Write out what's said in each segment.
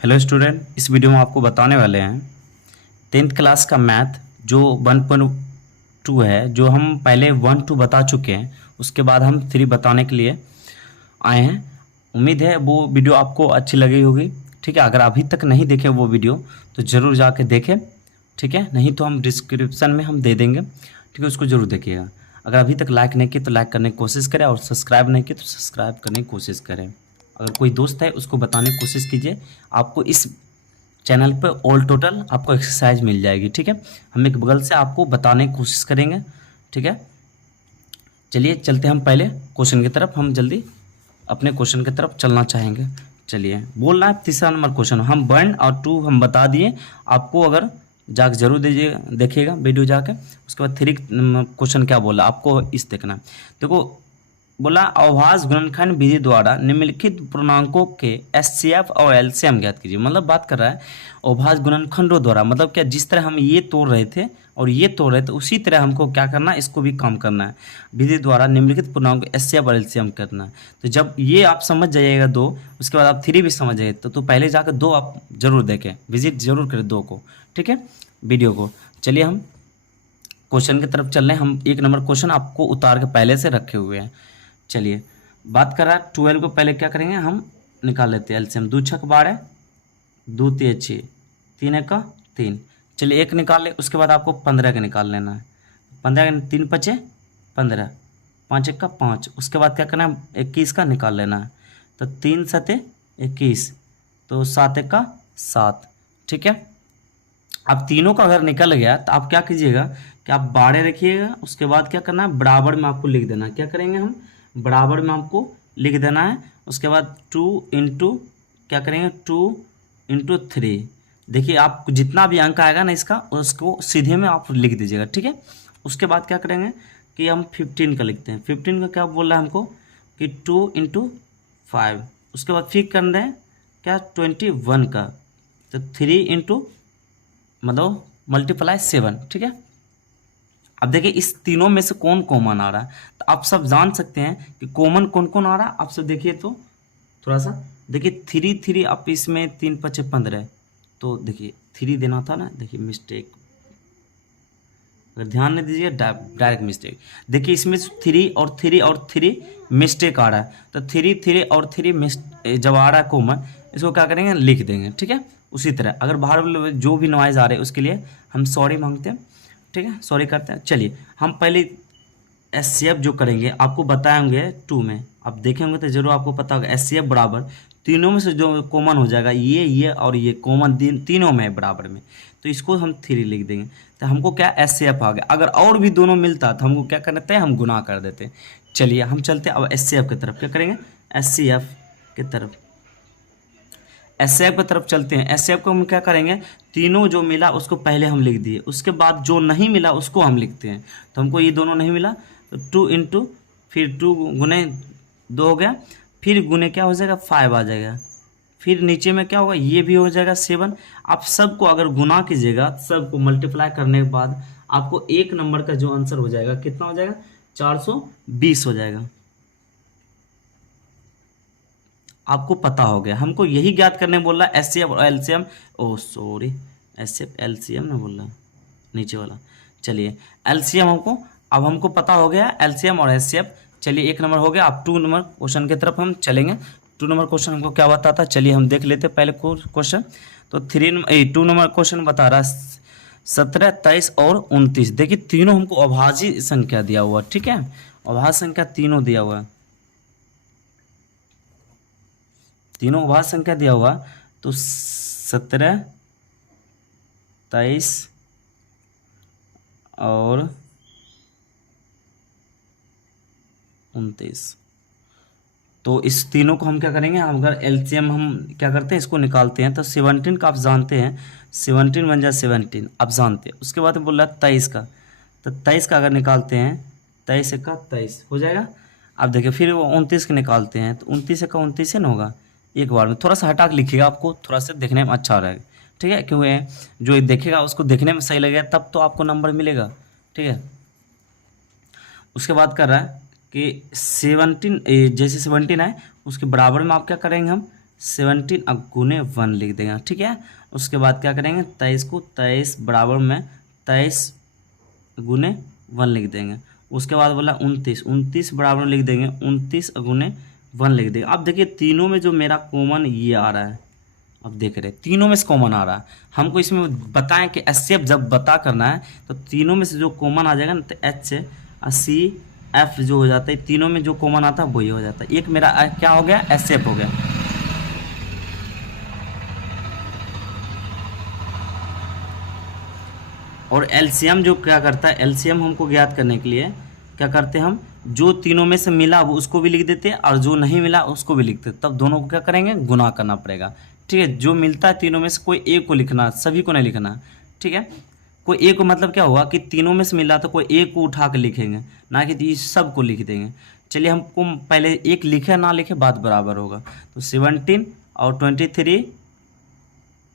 Hello student, इस video में आपको बताने वाले हैं 10th क्लास का मैथ जो 1.2 है, जो हम पहले 1-2 बता चुके हैं। उसके बाद हम 3 बताने के लिए आए हैं। उम्मीद है वो वीडियो आपको अच्छी लगी होगी। ठीक है, अगर अभी तक नहीं देखे वो वीडियो तो ज़रूर जाके देखें। ठीक है, नहीं तो हम डिस्क्रिप्शन में हम दे देंगे। ठीक है, उसको ज़रूर देखिएगा। अगर अभी तक लाइक नहीं की तो लाइक करने की कोशिश करें, और सब्सक्राइब नहीं की तो सब्सक्राइब करने की कोशिश करें। अगर कोई दोस्त है उसको बताने की कोशिश कीजिए। आपको इस चैनल पे ऑल टोटल आपको एक्सरसाइज मिल जाएगी। ठीक है, हम एक बगल से आपको बताने की कोशिश करेंगे। ठीक है, चलिए चलते हैं हम पहले क्वेश्चन की तरफ। हम जल्दी अपने क्वेश्चन की तरफ चलना चाहेंगे। चलिए, बोल रहा है तीसरा नंबर क्वेश्चन हम 1 और 2 हम बता दिए आपको। अगर जाके जरूर दीजिए, देखिएगा वीडियो जाके। उसके बाद 3 क्वेश्चन क्या बोला आपको इस देखना है। देखो, बोला अवभाज्य गुणनखंड विधि द्वारा निम्नलिखित पूर्णांकों के एचसीएफ और एलसीएम ज्ञात कीजिए। मतलब बात कर रहा है अवभाज्य गुणनखंडों द्वारा, मतलब क्या, जिस तरह हम ये तोड़ रहे थे और ये तोड़ रहे थे उसी तरह हमको क्या करना है, इसको भी कम करना है। विधि द्वारा निम्नलिखित पूर्णांकों एचसीएफ और एलसीएम करना है। तो जब ये आप समझ जाइएगा 2, उसके बाद आप 3 भी समझ जाइए तो पहले जाकर 2 आप जरूर देखें, विजिट जरूर करें 2 को। ठीक है, वीडियो को। चलिए हम क्वेश्चन की तरफ चल रहे हैं। हम 1 नंबर क्वेश्चन आपको उतार के पहले से रखे हुए हैं। चलिए, बात कर रहा है 12 को पहले क्या करेंगे, हम निकाल लेते हैं एलसीएम। 2 छक 12, 2 तिया 6, 3 एका 3। चलिए 1 निकाल ले। उसके बाद आपको 15 का निकाल लेना है। 15 का 3 पचे 15, 5 एका 5। उसके बाद क्या करना है, 21 का निकाल लेना है। तो 3 सते 21, तो 7 एका 7। ठीक है, अब तीनों का अगर निकल गया तो आप क्या कीजिएगा कि आप 12 रखिएगा। उसके बाद क्या करना है, बराबर में आपको लिख देना है। क्या करेंगे हम, बराबर में आपको लिख देना है। उसके बाद 2 इंटू क्या करेंगे, 2 इंटू 3। देखिए, आप जितना भी अंक आएगा ना इसका, उसको सीधे में आप लिख दीजिएगा। ठीक है, उसके बाद क्या करेंगे कि हम 15 का लिखते हैं। 15 का क्या बोल रहा है हमको कि 2 इंटू 5। उसके बाद फिर कर दें क्या, 21 का, तो 3 इंटू मतलब मल्टीप्लाई 7। ठीक है, अब देखिए इस तीनों में से कौन कॉमन आ रहा है, तो आप सब जान सकते हैं कि कॉमन कौन कौन आ रहा है। आप सब देखिए तो थोड़ा सा देखिए, 3 आप इसमें 3 पचे 15, तो देखिए 3 देना था ना। देखिए मिस्टेक, अगर ध्यान नहीं दीजिए डायरेक्ट मिस्टेक। देखिए इसमें 3 और 3 और 3 मिस्टेक आ रहा है। तो 3 और 3 जब आ रहा है कॉमन, इसको क्या करेंगे, लिख देंगे। ठीक है, उसी तरह अगर बाहर जो भी नॉइज़ आ रहे हैं उसके लिए हम सॉरी मांगते हैं। ठीक है, सॉरी करते हैं। चलिए हम पहले एचसीएफ जो करेंगे आपको बताएंगे 2 में। आप देखेंगे तो जरूर आपको पता होगा एचसीएफ बराबर तीनों में से जो कॉमन हो जाएगा, ये और ये कॉमन तीनों में है बराबर में, तो इसको हम 3 लिख देंगे। तो हमको क्या एचसीएफ आ गया। अगर और भी दोनों मिलता तो हमको क्या करते हैं, हम गुना कर देते। चलिए हम चलते हैं अब एचसीएफ की तरफ। क्या करेंगे, एचसीएफ की तरफ, एचसीएफ की तरफ चलते हैं। एचसीएफ को हम क्या करेंगे, तीनों जो मिला उसको पहले हम लिख दिए, उसके बाद जो नहीं मिला उसको हम लिखते हैं। तो हमको ये दोनों नहीं मिला, तो 2 इंटू फिर 2 गुने 2 हो गया, फिर गुने क्या हो जाएगा 5 आ जाएगा, फिर नीचे में क्या होगा, ये भी हो जाएगा 7। आप सबको अगर गुना कीजिएगा, सबको मल्टीप्लाई करने के बाद आपको 1 नंबर का जो आंसर हो जाएगा कितना हो जाएगा, 420 हो जाएगा। आपको पता हो गया, हमको यही ज्ञात करने बोल रहा है एचसीएफ और एलसीएम। ओ सॉरी, एचसीएफ एलसीएम ना बोल रहा नीचे वाला। चलिए एलसीएम अब हमको पता हो गया एलसीएम और एचसीएफ। चलिए 1 नंबर हो गया। अब 2 नंबर क्वेश्चन की तरफ हम चलेंगे। 2 नंबर क्वेश्चन हमको क्या बताता है, चलिए हम देख लेते पहले क्वेश्चन। तो 2 नंबर क्वेश्चन बता रहा है 17, 23 और 29। देखिए तीनों हमको अभाज्य संख्या दिया हुआ। ठीक है, अभाज्य संख्या तीनों दिया हुआ है, तीनों अभाज्य संख्या दिया हुआ। तो 17, 23 और 29। तो इस तीनों को हम क्या करेंगे, हम अगर एलसीएम हम क्या करते हैं, इसको निकालते हैं। तो 17 का आप जानते हैं, 17 बन जाए 17, आप जानते हैं। उसके बाद बोल रहा है 23 का, तो 23 का अगर निकालते हैं, 23 का 23 हो जाएगा। अब देखिए फिर वो 29 का निकालते हैं, तो 29 का 29 ही ना होगा। एक बार में थोड़ा सा हटा के लिखिएगा, आपको थोड़ा सा देखने में अच्छा रहेगा। ठीक है, क्योंकि जो देखेगा उसको देखने में सही लगेगा, तब तो आपको नंबर मिलेगा। ठीक है, उसके बाद कर रहा है कि 17 जैसे 17 है उसके बराबर में आप क्या करेंगे, हम 17 गुने 1 लिख देंगे, ठीक है। उसके बाद क्या करेंगे, 23 को 23 बराबर में 23 गुने 1 लिख देंगे। उसके बाद बोला 29, 29 बराबर में लिख देंगे 29 गुने 1 लिख देंगे। अब देखिए तीनों में जो मेरा कॉमन ये आ रहा है, अब देख रहे हैं तीनों में से कॉमन आ रहा है। हमको इसमें बताएं कि एचसीएफ जब बता करना है तो तीनों में से जो कॉमन आ जाएगा ना, तो एच सी एफ जो हो जाता है, तीनों में जो कॉमन आता है वही हो जाता है। एक मेरा क्या हो गया, एचसीएफ हो गया। और एलसीएम जो क्या करता है, एलसीएम हमको ज्ञात करने के लिए क्या करते हैं, हम जो तीनों में से मिला वो उसको भी लिख देते हैं और जो नहीं मिला उसको भी लिखते हैं। तब दोनों को क्या करेंगे, गुना करना पड़ेगा, ठीक है। जो मिलता है तीनों में से कोई एक को लिखना, सभी को नहीं लिखना, ठीक है। कोई एक को मतलब क्या हुआ कि तीनों में से मिला तो कोई एक को उठा कर लिखेंगे, ना कि सब को लिख देंगे। चलिए हमको पहले एक लिखे ना लिखे बात बराबर होगा। तो 17 और 23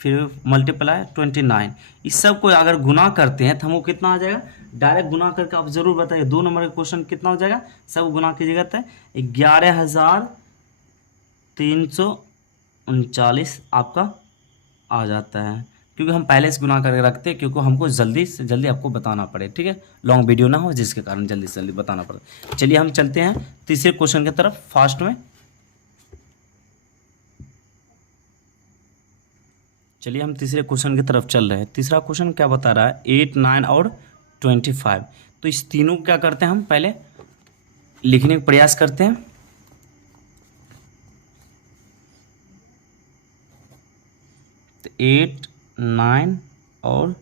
फिर मल्टीप्लाई 29, इस सब को अगर गुना करते हैं तो हमको कितना आ जाएगा, डायरेक्ट गुना करके आप जरूर बताइए 2 नंबर का क्वेश्चन कितना हो जाएगा, सब गुना कीजिएगा तो 11,339 आपका आ जाता है। क्योंकि हम पहले से गुना करके रखते हैं, क्योंकि हमको जल्दी से जल्दी आपको बताना पड़े, ठीक है, लॉन्ग वीडियो ना हो जिसके कारण जल्दी से जल्दी बताना पड़े। चलिए हम चलते हैं तीसरे क्वेश्चन की तरफ फास्ट में। चलिए हम तीसरे क्वेश्चन की तरफ चल रहे हैं। तीसरा क्वेश्चन क्या बता रहा है, 8, 9 और 25। तो इस तीनों को क्या करते हैं, हम पहले लिखने का प्रयास करते हैं। तो 8, 9 और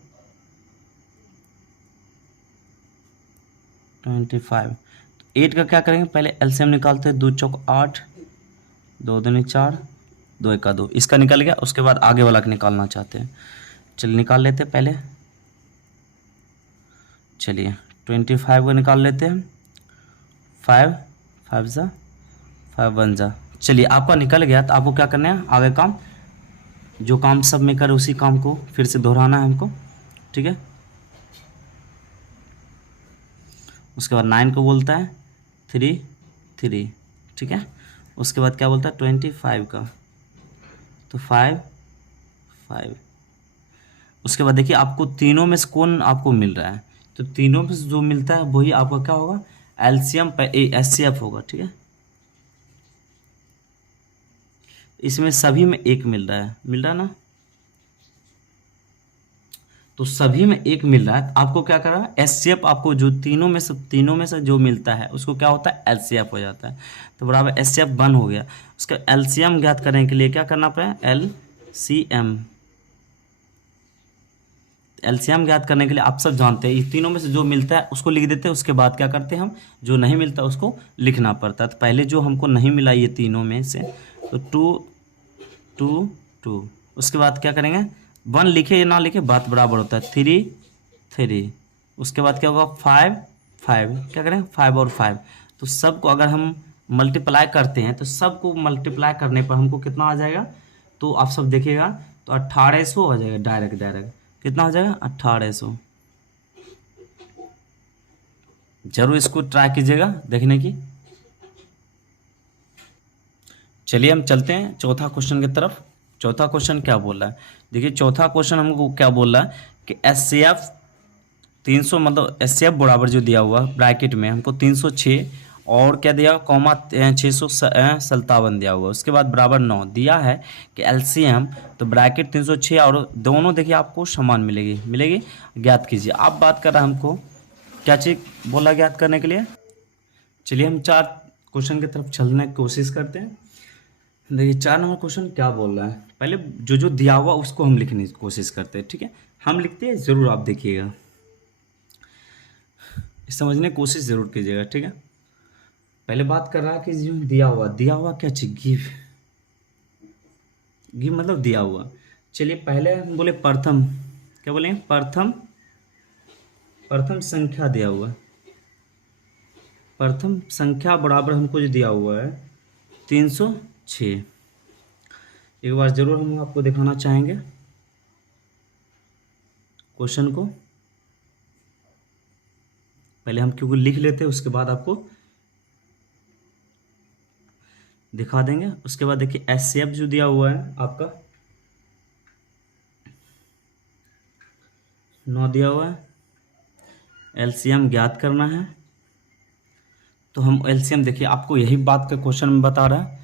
25। 8 का क्या करेंगे, पहले एलसीएम निकालते हैं, 2 चौक 8, 2 दूनी 4, 2 एका 2, इसका निकल गया। उसके बाद आगे वाला का निकालना चाहते हैं, चलिए निकाल लेते हैं पहले। चलिए 25 को निकाल लेते हैं, 5 5 जा 5 1 जा। चलिए आपका निकल गया। तो आपको क्या करना है, आगे काम जो काम सब में करे उसी काम को फिर से दोहराना है हमको, ठीक है। उसके बाद 9 को बोलता है 3 3, ठीक है। उसके बाद क्या बोलता है 25 का, तो 5 5। उसके बाद देखिए आपको तीनों में से कौन आपको मिल रहा है, तो तीनों में से जो मिलता है वही आपका क्या होगा, एलसीएम एचसीएफ होगा, ठीक है। इसमें सभी में एक मिल रहा है ना, तो सभी में एक मिल रहा है। आपको क्या करना है, एचसीएफ आपको जो तीनों में से जो मिलता है उसको क्या होता है, एलसीएफ हो जाता है। तो बराबर एचसीएफ 1 हो गया। उसका एलसीएम ज्ञात करने के लिए क्या करना पड़ेगा, एलसीएम। एलसीएम ज्ञात करने के लिए आप सब जानते हैं, इस तीनों में से जो मिलता है उसको लिख देते हैं। उसके बाद क्या करते हैं, हम जो नहीं मिलता उसको लिखना पड़ता है। तो पहले जो हमको नहीं मिला ये तीनों में से, तो 2 2 2। उसके बाद क्या करेंगे, 1 लिखे या ना लिखे बात बराबर होता है, 3 3। उसके बाद क्या होगा, 5 5, क्या करें 5 और 5। तो सबको अगर हम मल्टीप्लाई करते हैं तो सबको मल्टीप्लाई करने पर हमको कितना आ जाएगा, तो आप सब देखिएगा तो 1800 आ जाएगा। डायरेक्ट कितना हो जाएगा, 1800। जरूर इसको ट्राई कीजिएगा देखने की। चलिए हम चलते हैं चौथा क्वेश्चन की तरफ। चौथा क्वेश्चन क्या बोल रहा है, देखिए चौथा क्वेश्चन हमको क्या बोल रहा है कि एचसीएफ 300, मतलब एचसीएफ बराबर जो दिया हुआ ब्रैकेट में हमको 306 और क्या दिया, कॉमा 657 दिया हुआ। उसके बाद बराबर 9 दिया है कि एलसीएम, तो ब्रैकेट 306 और दोनों देखिए आपको समान मिलेगी ज्ञात कीजिए। आप बात कर रहा है हमको क्या चीज़ बोला ज्ञात करने के लिए। चलिए हम 4 क्वेश्चन की तरफ चलने की कोशिश करते हैं। देखिए 4 नंबर क्वेश्चन क्या बोल रहा है, पहले जो दिया हुआ उसको हम लिखने की कोशिश करते हैं, ठीक है। हम लिखते हैं, ज़रूर आप देखिएगा, समझने की कोशिश ज़रूर कीजिएगा, ठीक है। पहले बात कर रहा है कि जो दिया हुआ क्या चीज़, गिव मतलब दिया हुआ। चलिए पहले हम बोले प्रथम, क्या बोले, प्रथम संख्या दिया हुआ। प्रथम संख्या बराबर हमको जो दिया हुआ है 306। एक बार जरूर हम आपको दिखाना चाहेंगे क्वेश्चन को। पहले हम क्योंकि लिख लेते हैं, उसके बाद आपको दिखा देंगे। उसके बाद देखिए एचसीएफ जो दिया हुआ है आपका 9 दिया हुआ है। एलसीएम ज्ञात करना है, तो हम एलसीएम देखिए आपको यही बात का क्वेश्चन में बता रहा है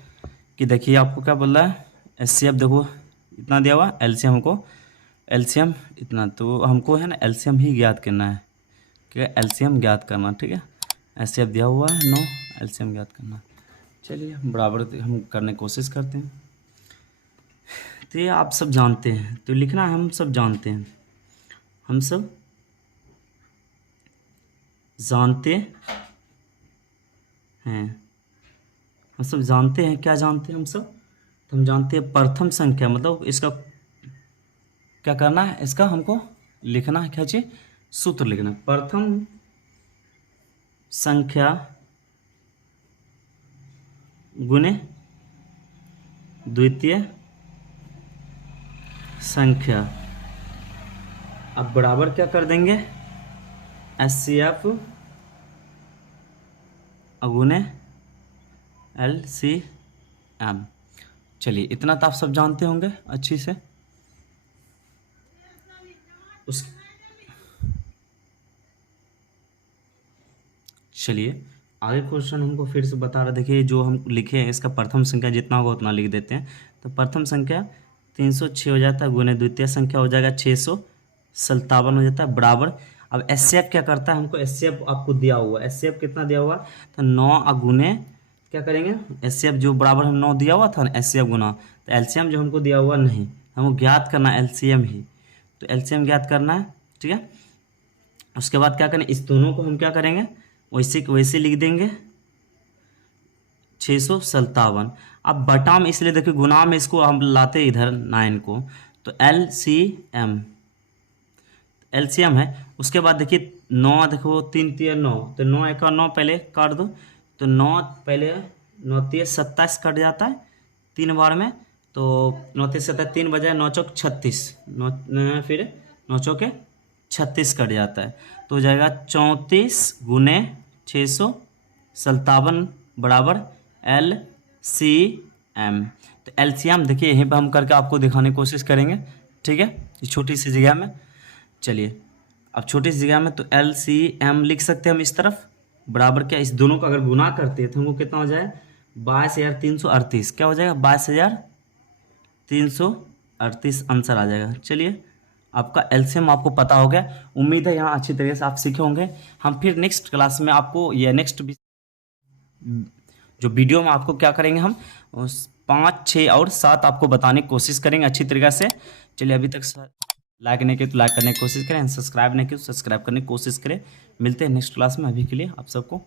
कि देखिए आपको क्या बोल रहा है, एचसीएफ देखो इतना दिया हुआ, एलसीएम हमको एलसीएम इतना, तो हमको है ना एलसीएम ही ज्ञात करना है, ठीक है, एलसीएम ज्ञात करना, ठीक है। एचसीएफ दिया हुआ है 9, एलसीएम ज्ञात करना। चलिए बराबर हम करने की कोशिश करते हैं। तो ये आप सब जानते हैं, तो लिखना हम सब जानते हैं, हम सब जानते हैं, हम सब जानते हैं, क्या जानते हैं हम सब, तो हम जानते हैं प्रथम संख्या, मतलब इसका क्या करना है, इसका हमको लिखना है, क्या चाहिए, सूत्र लिखना है। प्रथम संख्या गुने द्वितीय संख्या। अब बराबर क्या कर देंगे, एचसीएफ गुने एलसीएम। चलिए इतना तो आप सब जानते होंगे अच्छी से। चलिए आगे क्वेश्चन हमको फिर से बता रहा, देखिए जो हम लिखे हैं इसका प्रथम संख्या जितना होगा उतना लिख देते हैं। तो प्रथम संख्या 306 हो जाता है, गुने द्वितीय संख्या हो जाएगा 657 हो जाता है, बराबर। अब एचसीएफ क्या करता है, हमको एचसीएफ आपको दिया हुआ, एचसीएफ कितना दिया हुआ, तो 9 गुने क्या करेंगे, एचसीएफ जो बराबर हम 9 दिया हुआ था ना, एचसीएफ गुना, तो एलसीएम जो हमको दिया हुआ नहीं, हमको ज्ञात करना एलसीएम ही, तो एलसीएम ज्ञात करना है, ठीक है। उसके बाद क्या करें, इस दोनों को हम क्या करेंगे, वैसे लिख देंगे 657। अब बटा में इसलिए देखिए गुना में इसको हम लाते इधर 9 को, तो एलसीएम एलसीएम है। उसके बाद देखिए 9 देखो 3 3 9, तो 9 एक 9 पहले काट दो, तो 9 पहले 9 3 27 कट जाता है 3 बार में, तो 9 3 27 3 बजाय 9 चौक 36, 9 फिर 9 चौके 36 कट जाता है, तो हो जाएगा 34 गुने 657 बराबर एलसीएम। तो एलसीएम देखिए यहीं पर हम करके आपको दिखाने की कोशिश करेंगे, ठीक है, इस छोटी सी जगह में। चलिए अब छोटी सी जगह में तो एलसीएम लिख सकते हैं हम इस तरफ, बराबर क्या, इस दोनों को अगर गुना करते हैं तो हमको कितना हो जाए, 22,338, क्या हो जाएगा 22,338 आंसर आ जाएगा। चलिए आपका एलसीएम आपको पता हो गया, उम्मीद है यहाँ अच्छी तरीके से आप सीखे होंगे। हम फिर नेक्स्ट क्लास में आपको ये नेक्स्ट जो वीडियो में आपको क्या करेंगे, हम 5 6 और 7 आपको बताने की कोशिश करेंगे अच्छी तरीके से। चलिए अभी तक लाइक नहीं किया तो लाइक करने की कोशिश करें, सब्सक्राइब नहीं किया तो सब्सक्राइब करने की कोशिश करें। मिलते हैं नेक्स्ट क्लास में, अभी के लिए आप सबको